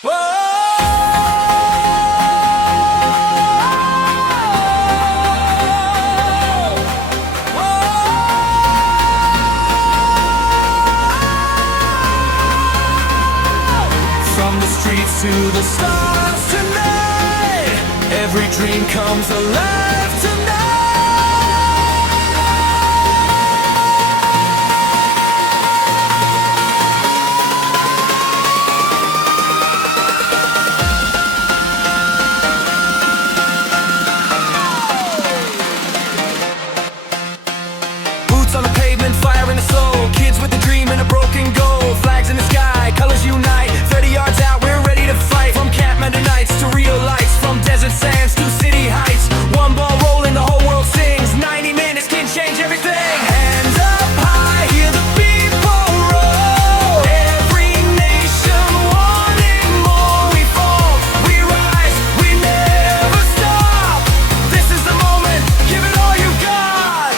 From the streets to the stars tonight, every dream comes alive tonight. Boots on the pavement, fire in the soul. Kids with a dream and a broken goal. Flags in the sky, colors unite. 30 yards out, we're ready to fight. From Kathmandu nights to real lights, from desert sands to city heights. One ball rolling, the whole world sings. 90 minutes can change everything. Hands up high, hear the people roll. Every nation wanting more. We fall, we rise, we never stop. This is the moment, give it all you got.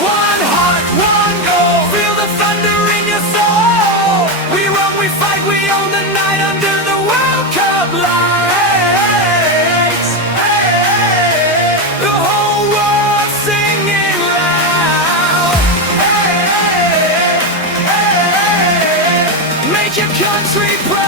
One heart, one goal, feel the thunder in your soul. We run, we fight, we own the night under the World Cup lights. Hey, the whole world singing loud. Hey, make your country proud.